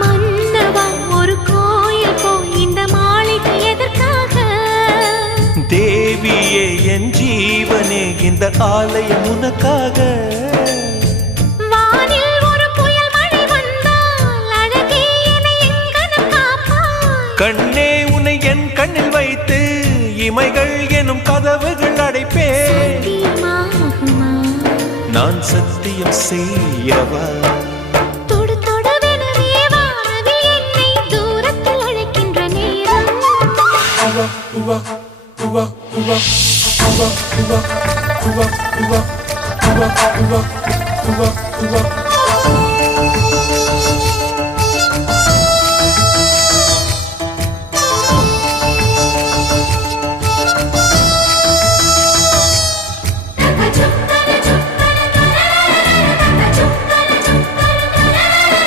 மன்னவா ஒரு கோயில் போய் இந்த மாளிகை எதற்காக? தேவியே என் ஜீவனே இந்த ஆலயம் உனக்காக. வானில் ஒரு புயல் மழை வந்தால் அழகே என்னை எங்கனம் காப்பாய். கண்ணே உன்னை என் கண்ணில் வைத்து இமைகள் எனும் கதவுகள் அடைப்பேன். சத்தியமாகுமா? நான் சத்தியம் செய்யவா? தொடு தொடுவெனவே வானவில் என்னை தூரத்தில் அழைக்கின்ற நேரம். Uva,